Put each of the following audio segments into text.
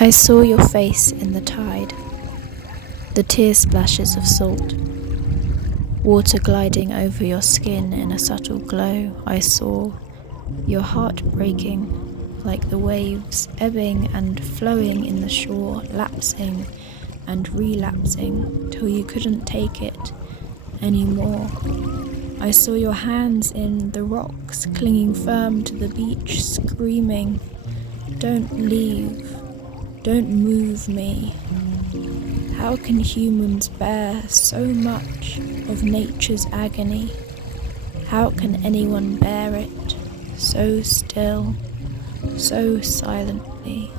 I saw your face in the tide, the tear splashes of salt, water gliding over your skin in a subtle glow. I saw your heart breaking like the waves, ebbing and flowing in the shore, lapsing and relapsing till you couldn't take it anymore. I saw your hands in the rocks, clinging firm to the beach, screaming, "Don't leave, don't move me." How can humans bear so much of nature's agony? How can anyone bear it so still, so silently?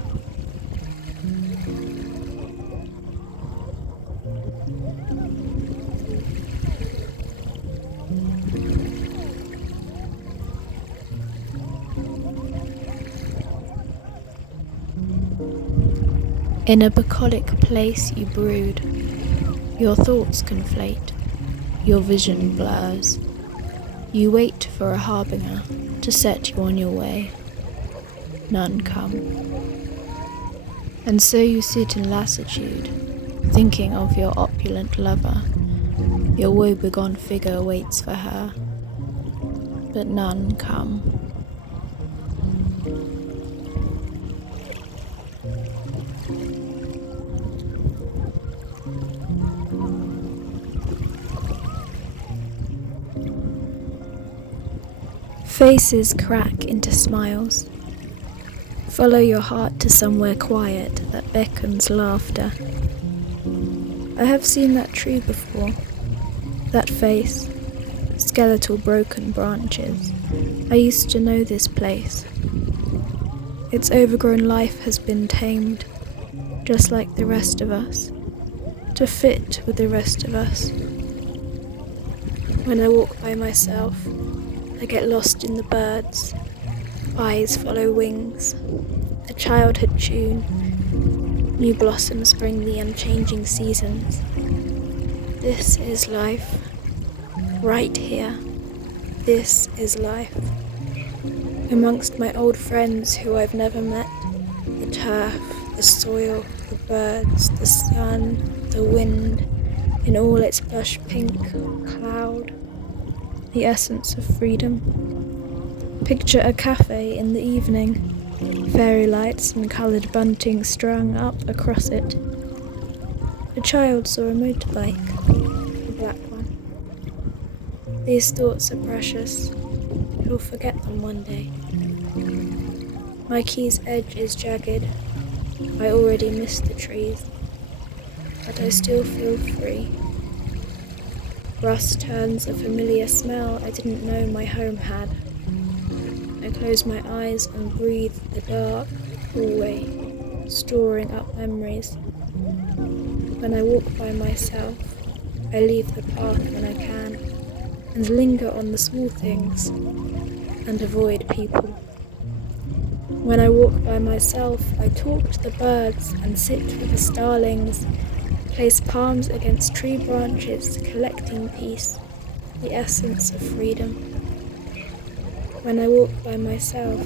In a bucolic place you brood, your thoughts conflate, your vision blurs. You wait for a harbinger to set you on your way. None come. And so you sit in lassitude, thinking of your opulent lover. Your woebegone figure waits for her, but none come. Faces crack into smiles. Follow your heart to somewhere quiet that beckons laughter. I have seen that tree before, that face, skeletal broken branches. I used to know this place. Its overgrown life has been tamed, just like the rest of us, to fit with the rest of us. When I walk by myself, I get lost in the birds. Eyes follow wings. A childhood tune. New blossoms bring the unchanging seasons. This is life. Right here. This is life. Amongst my old friends who I've never met. The turf, the soil, the birds, the sun, the wind, in all its blush pink cloud. The essence of freedom. Picture a cafe in the evening, fairy lights and coloured bunting strung up across it. A child saw a motorbike, a black one. These thoughts are precious, you'll forget them one day. My key's edge is jagged, I already missed the trees, but I still feel free. Rust turns a familiar smell I didn't know my home had. I close my eyes and breathe the dark hallway, storing up memories. When I walk by myself, I leave the path when I can, and linger on the small things, and avoid people. When I walk by myself, I talk to the birds and sit with the starlings, place palms against tree branches, collecting peace, the essence of freedom. When I walk by myself,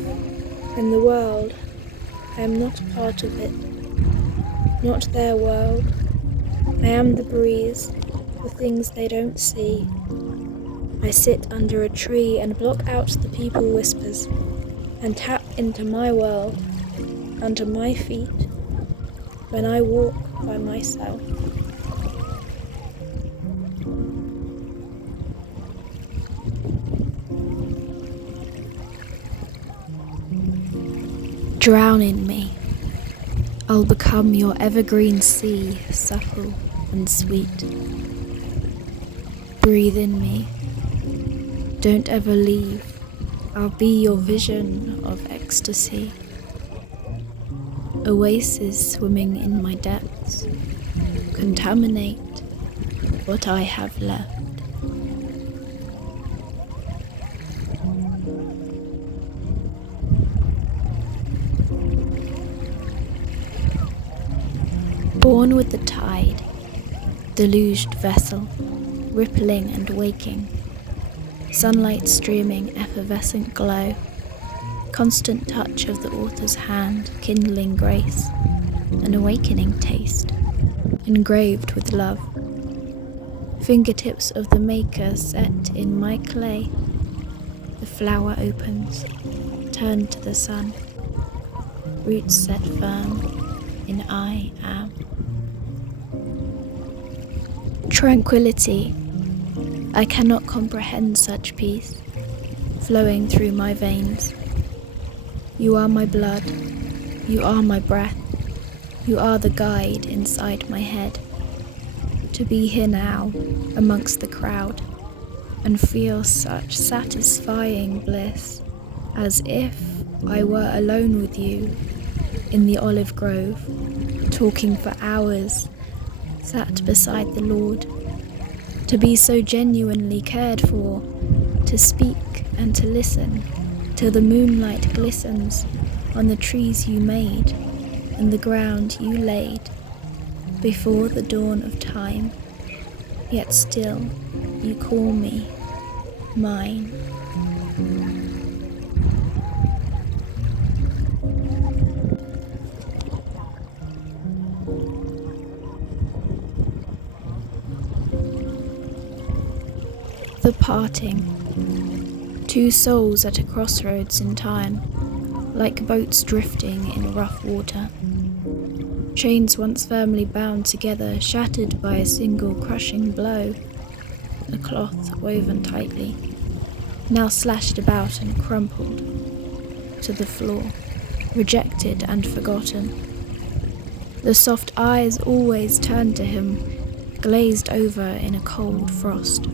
in the world, I am not a part of it, not their world. I am the breeze, the things they don't see. I sit under a tree and block out the people whispers, and tap into my world, under my feet, when I walk by myself. Drown in me. I'll become your evergreen sea, supple and sweet. Breathe in me. Don't ever leave. I'll be your vision of ecstasy. Oases swimming in my depths. Contaminate what I have left. Born with the tide, deluged vessel, rippling and waking, sunlight streaming effervescent glow, constant touch of the author's hand kindling grace, an awakening taste, engraved with love. Fingertips of the maker set in my clay. The flower opens, turned to the sun. Roots set firm in I am. Tranquility. I cannot comprehend such peace, flowing through my veins. You are my blood, you are my breath, you are the guide inside my head. To be here now, amongst the crowd, and feel such satisfying bliss, as if I were alone with you in the olive grove, talking for hours, sat beside the Lord. To be so genuinely cared for, to speak and to listen, till the moonlight glistens on the trees you made and the ground you laid before the dawn of time, yet still you call me mine. The parting. Two souls at a crossroads in time, like boats drifting in rough water. Chains once firmly bound together, shattered by a single crushing blow. A cloth woven tightly, now slashed about and crumpled to the floor, rejected and forgotten. The soft eyes always turned to him, glazed over in a cold frost.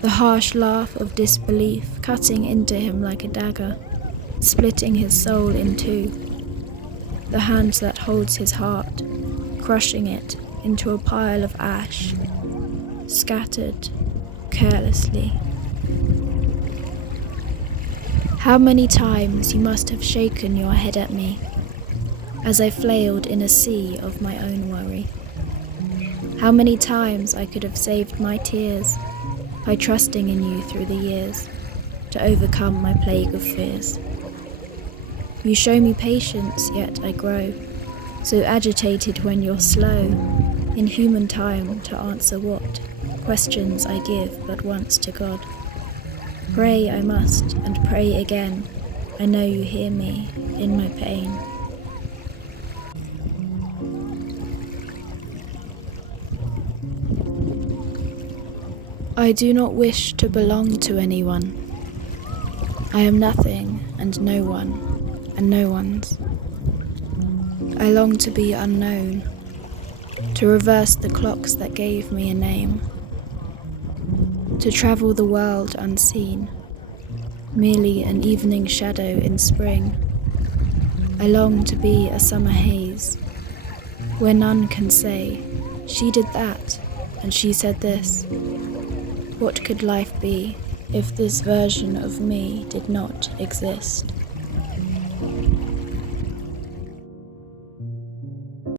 The harsh laugh of disbelief cutting into him like a dagger, splitting his soul in two. The hand that holds his heart, crushing it into a pile of ash, scattered carelessly. How many times you must have shaken your head at me, as I flailed in a sea of my own worry. How many times I could have saved my tears by trusting in you through the years to overcome my plague of fears. You show me patience, yet I grow so agitated when you're slow in human time to answer what questions I give but once to God. Pray I must, and pray again. I know you hear me in my pain. I do not wish to belong to anyone. I am nothing and no one, and no one's. I long to be unknown, to reverse the clocks that gave me a name, to travel the world unseen, merely an evening shadow in spring. I long to be a summer haze, where none can say, she did that, and she said this. What could life be if this version of me did not exist?